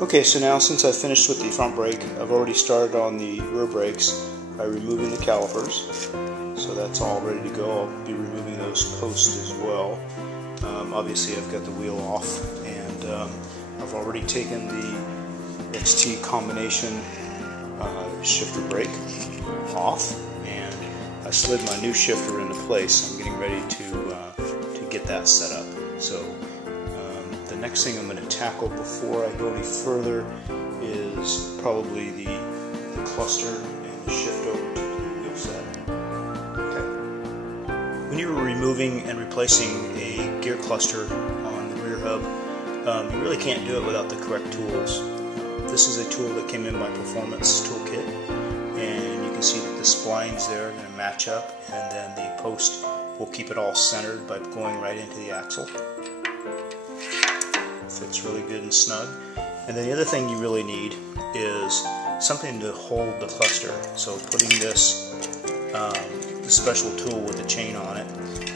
Okay, so now since I finished with the front brake, I've already started on the rear brakes by removing the calipers. So that's all ready to go. I'll be removing those posts as well. Obviously I've got the wheel off, and I've already taken the XT combination shifter brake off, and I slid my new shifter into place. I'm getting ready to get that set up. So the next thing I'm going to tackle before I go any further is probably the cluster and the shift over to the wheel set. Okay. When you're removing and replacing a gear cluster on the rear hub, you really can't do it without the correct tools. This is a tool that came in my performance toolkit, and you can see that the splines there are going to match up, and then the post will keep it all centered by going right into the axle. Fits really good and snug. And then the other thing you really need is something to hold the cluster. So putting this special tool with a chain on it,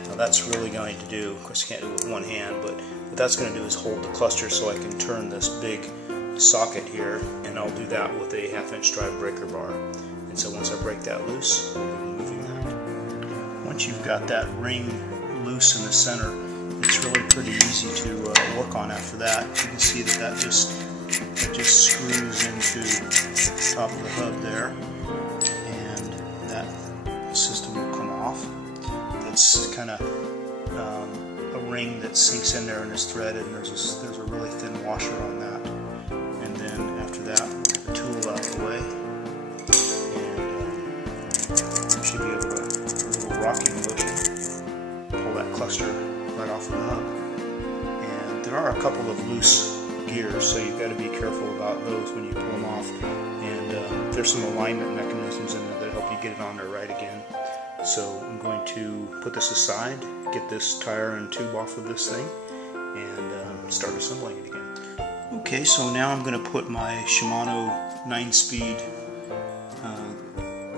now that's really going to do, of course you can't do it with one hand, but what that's going to do is hold the cluster so I can turn this big socket here, and I'll do that with a 1/2-inch drive breaker bar. And so once I break that loose, we'll be removing that. Once you've got that ring loose in the center, it's really pretty easy to work on after that. You can see that just screws into the top of the hub there, and that system will come off. It's kind of a ring that sinks in there and is threaded, and there's a really thin washer on that. And then after that, get the tool out of the way, and you should be able to, a little rocking motion, pull that cluster right off of the hub. And there are a couple of loose gears, so you've got to be careful about those when you pull them off. And there's some alignment mechanisms in there that help you get it on there right again. So I'm going to put this aside, get this tire and tube off of this thing, and start assembling it again. Okay, so now I'm going to put my Shimano 9-speed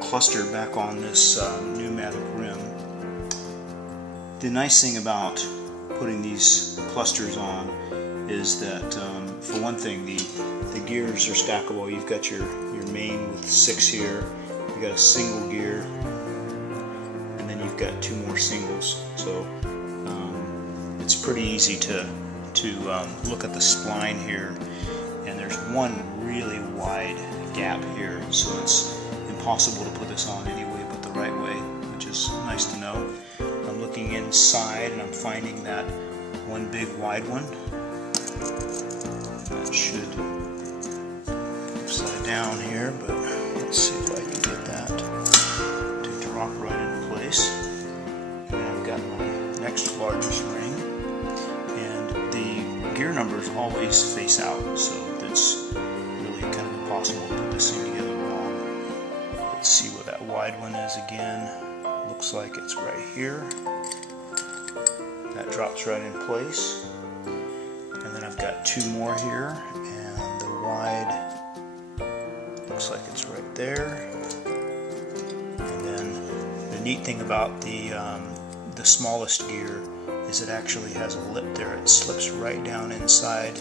cluster back on this pneumatic rim. The nice thing about putting these clusters on is that, for one thing, the gears are stackable. You've got your main with 6 here, you've got a single gear, and then you've got 2 more singles. So it's pretty easy to look at the spline here, and there's one really wide gap here, so it's impossible to put this on any way but the right way, which is nice to know. I'm looking inside and I'm finding that one big wide one. That should upside down here, but let's see if I can get that to drop right into place. And then I've got my next largest ring, and the gear numbers always face out, so it's really kind of impossible to put this thing together wrong. Let's see where that wide one is again. Looks like it's right here. That drops right in place. And then I've got 2 more here, and the wide looks like it's right there. And then the neat thing about the smallest gear is it actually has a lip there. It slips right down inside,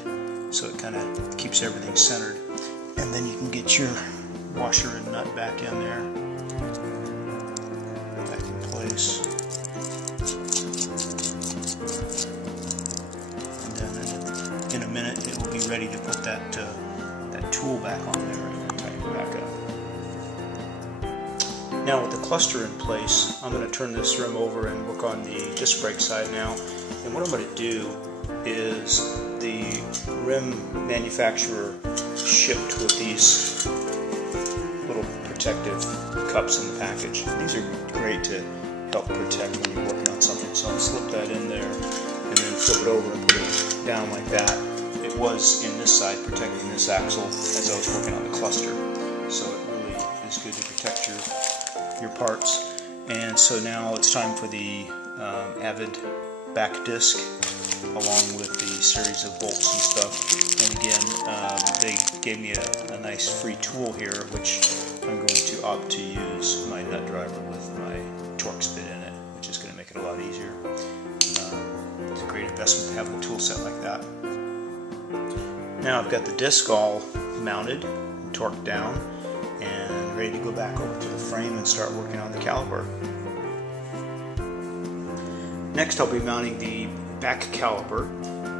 so it kind of keeps everything centered. And then you can get your washer and nut back in there. Place. And then in a minute it will be ready to put that tool back on there and tighten it back up. Now with the cluster in place, I'm going to turn this rim over and work on the disc brake side now. And what I'm going to do is, the rim manufacturer shipped with these little protective cups in the package. These are great to help protect when you're working on something. So I'll slip that in there and then flip it over and put it down like that. It was in this side protecting this axle as I was working on the cluster. So it really is good to protect your parts. And so now it's time for the Avid back disc, along with the series of bolts and stuff. And again, they gave me a nice free tool here, which I'm going to opt to use my nut driver with my Torx bit in it, which is going to make it a lot easier. It's a great investment to have a tool set like that. Now I've got the disc all mounted, torqued down, and ready to go back over to the frame and start working on the caliper. Next I'll be mounting the back caliper,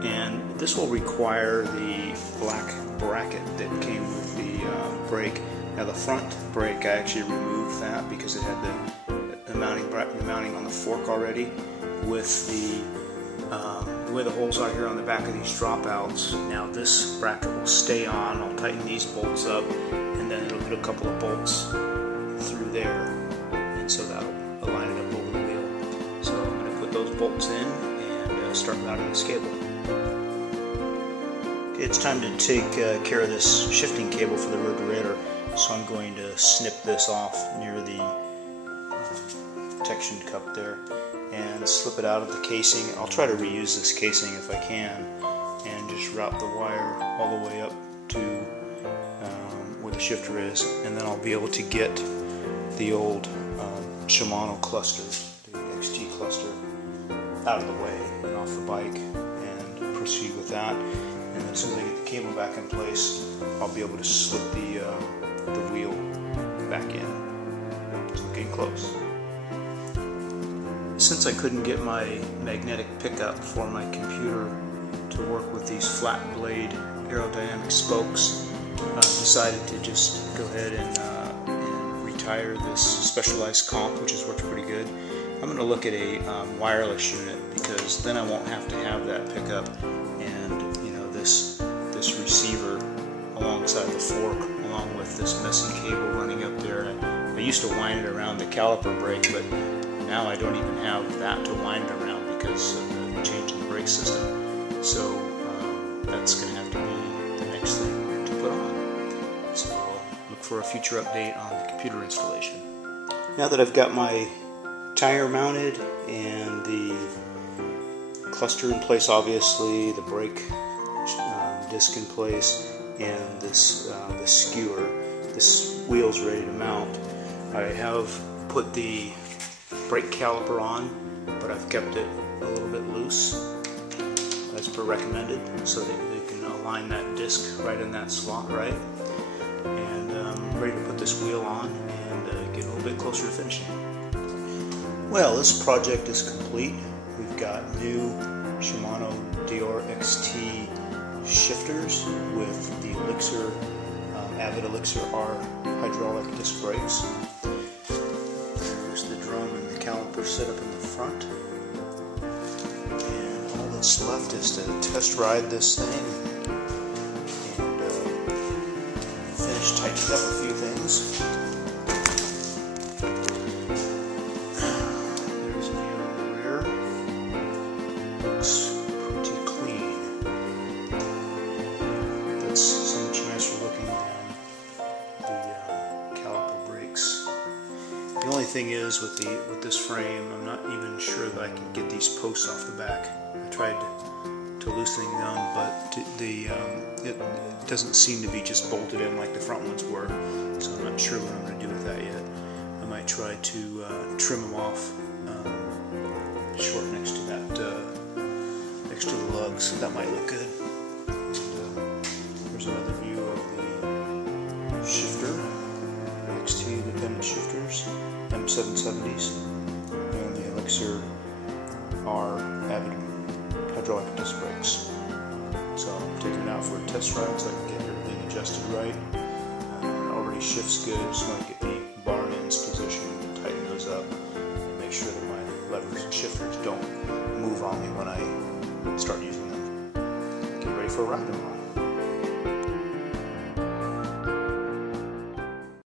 and this will require the black bracket that came with the brake. Now the front brake, I actually removed that because it had the mounting on the fork already. With the way the holes are here on the back of these dropouts, now this bracket will stay on. I'll tighten these bolts up, and then it'll get a couple of bolts through there, and so that'll align it up over the wheel. So I'm going to put those bolts in and start mounting this cable. Okay, it's time to take care of this shifting cable for the rotarator, so I'm going to snip this off near the protection cup there and slip it out of the casing. I'll try to reuse this casing if I can, and just route the wire all the way up to where the shifter is, and then I'll be able to get the old Shimano cluster, the XT cluster, out of the way and off the bike, and proceed with that. And as soon as I get the cable back in place, I'll be able to slip the wheel back in. It's getting close. Since I couldn't get my magnetic pickup for my computer to work with these flat blade aerodynamic spokes, I decided to just go ahead and retire this Specialized comp, which has worked pretty good. I'm going to look at a wireless unit, because then I won't have to have that pickup and this receiver alongside the fork, along with this messy cable running up there. I used to wind it around the caliper brake, but now I don't even have that to wind it around because of the change in the brake system. So that's going to have to be the next thing to put on. So look for a future update on the computer installation. Now that I've got my tire mounted and the cluster in place, obviously, the brake disc in place, and this skewer, this wheel's ready to mount, I have put the brake caliper on, but I've kept it a little bit loose as per recommended, so that they can align that disc right in that slot, right? And I'm ready to put this wheel on and get a little bit closer to finishing. Well, this project is complete. We've got new Shimano Dior XT shifters with the Elixir, Avid Elixir R hydraulic disc brakes. There's the drum and the caliper set up in the front. And all that's left is to test ride this thing and finish tightening up a few things. There's a view of the rear. Looks pretty clean. That's so much nicer looking than the caliper brakes. The only thing is with this frame, I'm not even sure that I can get these posts off the back. I tried to loosening them, but it doesn't seem to be just bolted in like the front ones were. So I'm not sure what I'm going to do with that yet. I might try to trim them off short next to that, next to the lugs. That might look good. There's another view of the shifter, XT independent shifters, M770s, and the Elixir R Avid hydraulic disc brakes. So I'm taking it out for a test ride so I can get everything adjusted right. It already shifts good. Just want to get the bar ends positioned and tighten those up and make sure that my levers and shifters don't move on me when I start using them. Get ready for a ride tomorrow.